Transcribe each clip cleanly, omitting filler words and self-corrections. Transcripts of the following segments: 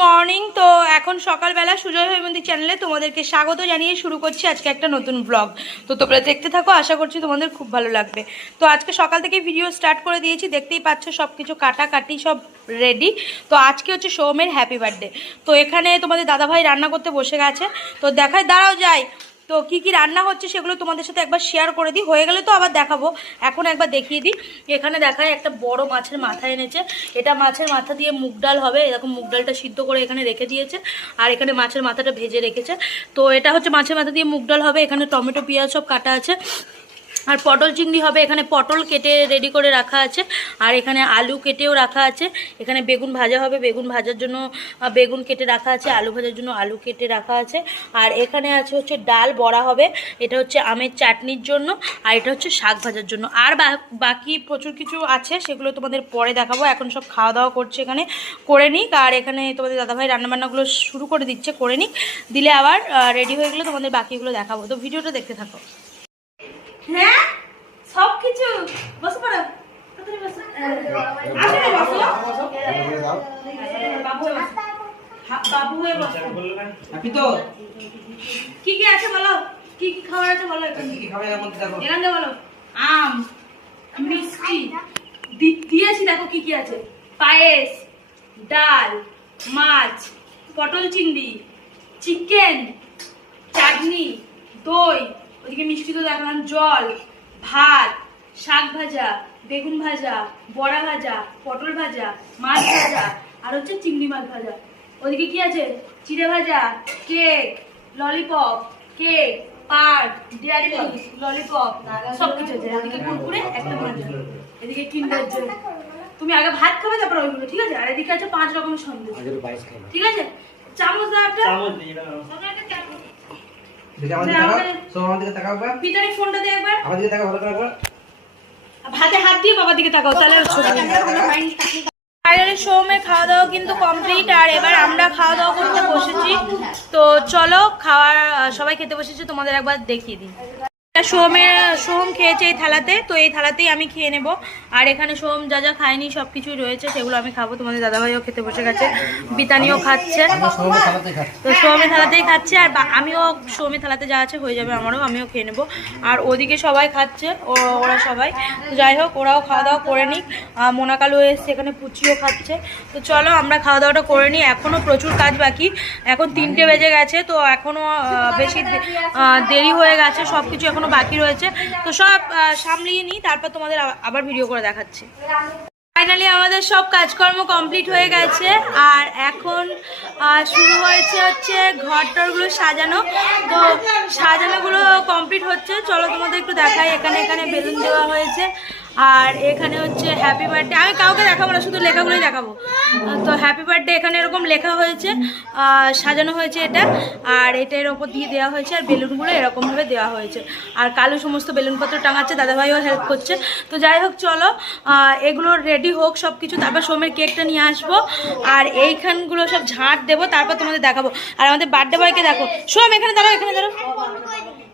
Morning. তো এখন সকালবেলা সুজয় হৈমন্তী চ্যানেলে তোমাদেরকে স্বাগত জানিয়ে শুরু করছি আজকে একটা নতুন ব্লগ। তো তোমরা দেখতে থাকো, আশা করছি তোমাদের খুব ভালো লাগবে। তো আজকে সকাল থেকে ভিডিও স্টার্ট করে দিয়েছি, দেখতেই পাচ্ছ সব কিছু কাটাকাটি সব রেডি। তো আজকে হচ্ছে সৌমের হ্যাপি বার্থডে। তো এখানে তোমাদের দাদাভাই রান্না করতে বসে গেছে, তো দেখায় দাঁড়াও যাই। তো কি কি রান্না হচ্ছে সেগুলো তোমাদের সাথে একবার শেয়ার করে দিই, হয়ে গেলে তো আবার দেখাবো। এখন একবার দেখিয়ে দিই। এখানে দেখায় একটা বড় মাছের মাথা এনেছে, এটা মাছের মাথা দিয়ে মুগ ডাল হবে। এরকম মুগ ডালটা সিদ্ধ করে এখানে রেখে দিয়েছে, আর এখানে মাছের মাথাটা ভেজে রেখেছে। তো এটা হচ্ছে মাছের মাথা দিয়ে মুগ ডাল হবে। এখানে টমেটো পেঁয়াজ সব কাটা আছে, আর পটল চিংড়ি হবে। এখানে পটল কেটে রেডি করে রাখা আছে, আর এখানে আলু কেটেও রাখা আছে। এখানে বেগুন ভাজা হবে, বেগুন ভাজার জন্য বেগুন কেটে রাখা আছে, আলু ভাজার জন্য আলু কেটে রাখা আছে। আর এখানে আছে হচ্ছে ডাল বড়া হবে, এটা হচ্ছে আমের চাটনির জন্য, আর এটা হচ্ছে শাক ভাজার জন্য। আর বাকি প্রচুর কিছু আছে, সেগুলো তোমাদের পরে দেখাবো। এখন সব খাওয়া দাওয়া করছে, এখানে করে নিক। আর এখানে তোমাদের দাদাভাই রান্নাবান্নাগুলো শুরু করে দিচ্ছে, করে নিক, দিলে আবার রেডি হয়ে গেলে তোমাদের বাকিগুলো দেখাবো। তো ভিডিওটা দেখতে থাকো। হ্যাঁ সব কিছু বসে পড়ো, কি কি আছে বলো, কি কি খাবার আছে বলো। এখানে বলো আম মিষ্টি দিয়েছি, দেখো কি কি আছে। পায়েস, ডাল, মাছ, পটল চিংড়ি, চিকেন, চাটনি, দই, ওদিকে মিষ্টি তো দেখলাম, জল, ভাত, শাক ভাজা, বেগুন ভাজা, বড়া ভাজা, পটল ভাজা, মাছ ভাজা, আর হচ্ছে চিংড়ি মাছ ভাজা। ওদিকে কি আছে, চিড়ে ভাজা, cake, lollipop, cake, park, dairy milk, lollipop, সব কিছু আছে। এদিকে কুরকুরে একটা ভাজা, এদিকে কিন্ডার জয়। তুমি আগে ভাত খাবে, তারপর ওইগুলো, ঠিক আছে। আর এদিকে আছে 5 রকমের সন্দেশ, ঠিক আছে। চামচ দাও একটা, ফোনটা দিয়ে একবার ভাতে হাত দিয়ে বাবার দিকে তাকাও, তাহলে ফাইনালি সৌমের খাওয়া দাওয়া কিন্তু কমপ্লিট। আর এবার আমরা খাওয়া দাওয়া করতে বসেছি। তো চলো খাওয়ার, সবাই খেতে বসেছি, তোমাদের একবার দেখিয়ে দিই। সোহম খেয়েছে এই থালাতে, তো এই থালাতেই আমি খেয়ে নেব। আর এখানে সোহম যা যা খায়নি সব কিছুই রয়েছে, সেগুলো আমি খাবো। তোমাদের দাদাভাইও খেতে বসে গেছে, বিতানিও খাচ্ছে, তো সোহমের থালাতেই খাচ্ছে। আর আমিও সোহমের থালাতে যা আছে হয়ে যাবে আমারও, আমিও খেয়ে নেবো। আর ওদিকে সবাই খাচ্ছে, ওরা সবাই। তো যাই হোক, ওরাও খাওয়া দাওয়া করে নিক। মোনাকালু এসছে, এখানে পুচিও খাচ্ছে। তো চলো আমরা খাওয়া দাওয়াটা করে নিই, এখনও প্রচুর কাজ বাকি। এখন 3টে বেজে গেছে, তো এখনও বেশি দেরি হয়ে গেছে, সব কিছু এখনো বাকি রয়েছে। তো সব সামলিয়ে নিই, তারপর তোমাদের আবার ভিডিও করে দেখাচ্ছি। ফাইনালি আমাদের সব কাজকর্ম কমপ্লিট হয়ে গেছে, আর এখন শুরু হয়েছে হচ্ছে ঘরটরগুলো সাজানো। তো সাজানোগুলো কমপ্লিট হচ্ছে, চলো তোমাদের একটু দেখাই। এখানে বেলুন দেওয়া হয়েছে, আর এখানে হচ্ছে হ্যাপি বার্থডে। আমি কাউকে দেখাবো না, শুধু লেখাগুলোই দেখাবো। তো হ্যাপি বার্থডে এখানে এরকম লেখা হয়েছে, সাজানো হয়েছে এটা, আর এটা এর ওপর দিয়ে দেওয়া হয়েছে, আর বেলুনগুলো এরকমভাবে দেওয়া হয়েছে। আর কালো সমস্ত বেলুনপত্র টাঙাচ্ছে, দাদাভাইও হেল্প করছে। তো যাই হোক চলো এগুলো রেডি হোক সব কিছু, তারপর সোমের কেকটা নিয়ে আসবো, আর এইখানগুলো সব ঝাঁট দেবো, তারপর তোমাদের দেখাবো। আর আমাদের বার্থডে বয়কে দেখো, সোম এখানে দাঁড়াও, এখানে দাঁড়াও,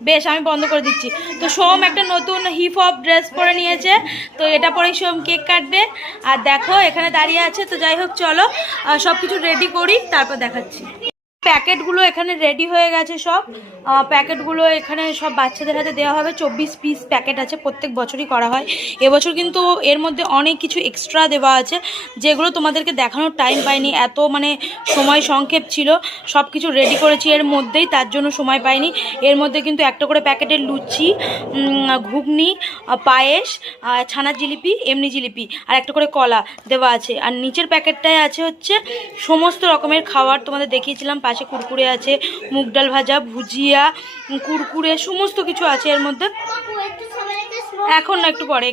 বেশ আমি বন্ধ করে দিচ্ছি। তো সোম একটা নতুন হিপ হপ ড্রেস পরে নিয়েছে, তো এটা পরেই সোম কেক কাটবে। আর দেখো এখানে দাঁড়িয়ে আছে। তো যাই হোক চলো সব কিছু রেডি করি, তারপর দেখাচ্ছি। প্যাকেটগুলো এখানে রেডি হয়ে গেছে সব। প্যাকেটগুলো এখানে সব বাচ্চাদের হাতে দেওয়া হবে। 24 পিস প্যাকেট আছে, প্রত্যেক বছরই করা হয়। এবছর কিন্তু এর মধ্যে অনেক কিছু এক্সট্রা দেওয়া আছে, যেগুলো তোমাদেরকে দেখানোর টাইম পাইনি, এত মানে সময় সংক্ষেপ ছিল। সব কিছু রেডি করেছি এর মধ্যেই, তার জন্য সময় পাইনি। এর মধ্যে কিন্তু একটা করে প্যাকেটের লুচি, ঘুগনি, পায়েস, ছানার জিলিপি, এমনি জিলিপি, আর একটা করে কলা দেওয়া আছে। আর নিচের প্যাকেটটায় আছে হচ্ছে সমস্ত রকমের খাবার, তোমাদের দেখিয়েছিলাম। পাশে কুরকুরে আছে, মুগ ডাল ভাজা, ভুজিয়া, কুরকুরে, সমস্ত কিছু আছে এর মধ্যে। এখন না, একটু পরে।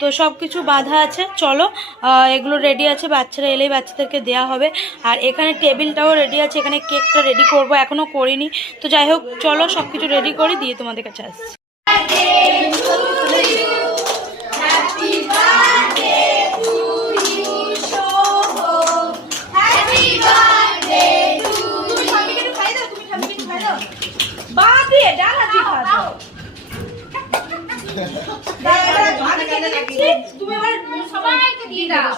তো সব কিছু বাঁধা আছে, চলো এগুলো রেডি আছে, বাচ্চারা এলেই বাচ্চাদেরকে দেওয়া হবে। আর এখানে টেবিলটাও রেডি আছে, এখানে কেকটা রেডি করব, এখনও করিনি। তো যাই হোক চলো সব কিছু রেডি করে দিয়ে তোমাদের কাছে আসছি। তুমি সবাইকে দিয়ে দাও।